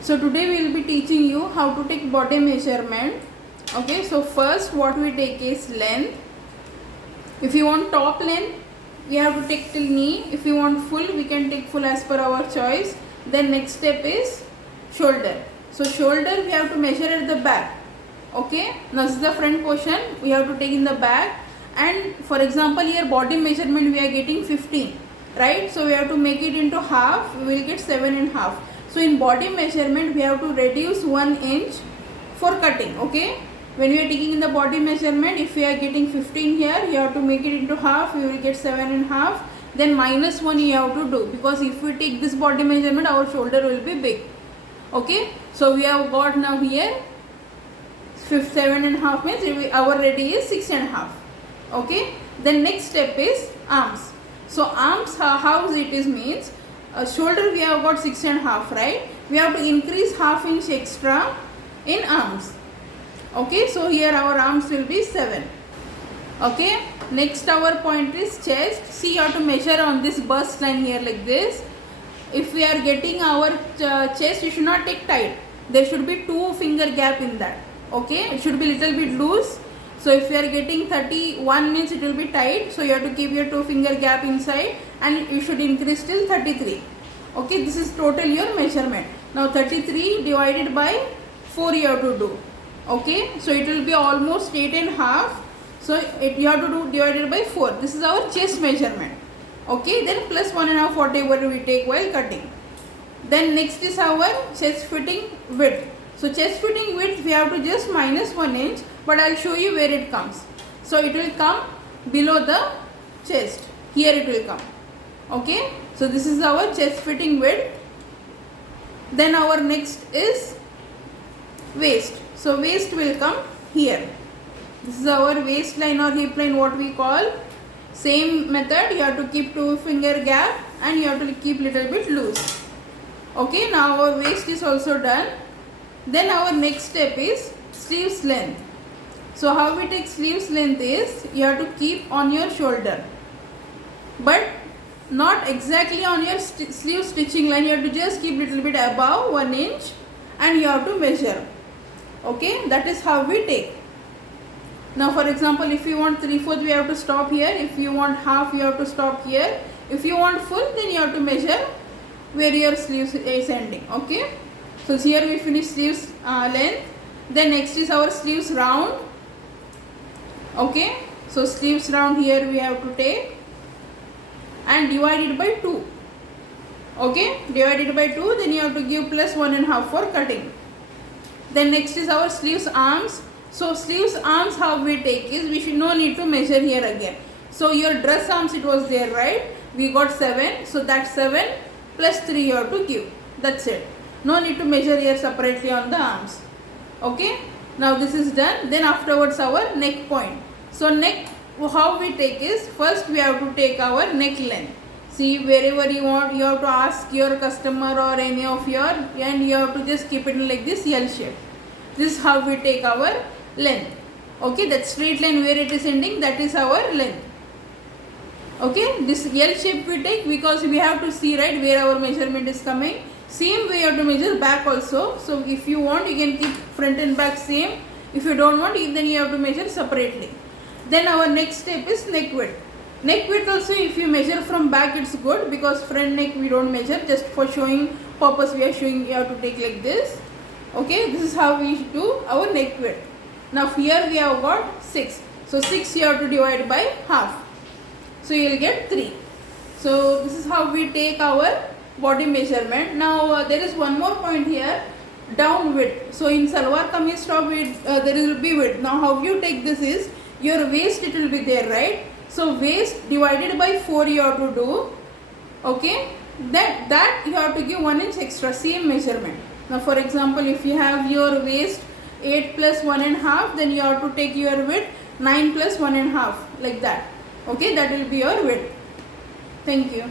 So today we will be teaching you how to take body measurement. Okay, so first what we take is length. If you want top length, we have to take till knee. If you want full, we can take full as per our choice. Then next step is shoulder. So shoulder we have to measure at the back. Okay, now this is the front portion, we have to take in the back. And for example here body measurement we are getting 15, right? So we have to make it into half, we will get 7.5. So in body measurement we have to reduce 1 inch for cutting. Okay, when we are taking in the body measurement, if we are getting 15 here, you have to make it into half, you will get 7.5. Then minus 1 you have to do, because if we take this body measurement our shoulder will be big. Okay, so we have got now here 7.5 means our ready is 6.5. Okay, then next step is arms. So arms, how it is means, shoulder we have got 6.5, right? We have to increase half inch extra in arms. Okay, so here our arms will be 7. Okay, next our point is chest. See, you have to measure on this bust line here like this. If we are getting our chest, you should not take tight. There should be 2 finger gap in that. Okay, it should be little bit loose. So if you are getting 31 means it will be tight, so you have to keep your 2 finger gap inside and you should increase till 33. Okay, this is total your measurement. Now 33 divided by 4 you have to do. Okay, so it will be almost 8.5. So you have to do divided by 4. This is our chest measurement. Okay, then plus 1.5 whatever we take while cutting. Then next is our chest fitting width. So chest fitting width we have to just minus 1 inch, but I will show you where it comes. So it will come below the chest. Here it will come. Okay, so this is our chest fitting width. Then our next is waist. So waist will come here. This is our waistline or hip line, what we call. Same method, you have to keep 2 finger gap and you have to keep little bit loose. Okay, now our waist is also done. Then our next step is sleeves length. So how we take sleeves length is, you have to keep on your shoulder, but not exactly on your sleeve stitching line. You have to just keep little bit above 1 inch and you have to measure. Okay, that is how we take. Now for example, if you want 3/4 we have to stop here. If you want half you have to stop here. If you want full, then you have to measure where your sleeves is ending. Okay, so here we finish sleeves length. Then next is our sleeves round. Okay, so sleeves round here we have to take and divide it by 2. Okay, divide it by 2, then you have to give plus 1.5 for cutting. Then next is our sleeves arms. So sleeves arms how we take is, we should no need to measure here again. So your dress arms it was there, right? We got 7, so that 7 plus 3 you have to give. That's it. No need to measure here separately on the arms. Okay, now this is done. Then afterwards our neck point. So neck, how we take is, first we have to take our neck length. See, wherever you want, you have to ask your customer or any of your, and you have to just keep it like this L shape. This is how we take our length. Okay, that straight line where it is ending, that is our length. Okay, this L shape we take because we have to see, right, where our measurement is coming. Same way you have to measure back also. So if you want, you can keep front and back same. If you don't want, then you have to measure separately. Then our next step is neck width. Neck width also, if you measure from back it's good, because front neck we don't measure, just for showing purpose we are showing you have to take like this. Okay, this is how we do our neck width. Now here we have got 6. So 6 you have to divide by half. So you will get 3. So this is how we take our body measurement. Now there is one more point here, down width. So in salwar kameez top width there will be width. Now how you take this is, your waist it will be there, right? So waist divided by 4 you have to do. Okay, that you have to give 1 inch extra, same measurement. Now for example, if you have your waist 8 plus 1.5, then you have to take your width 9 plus 1.5, like that. Okay, that will be your width. Thank you.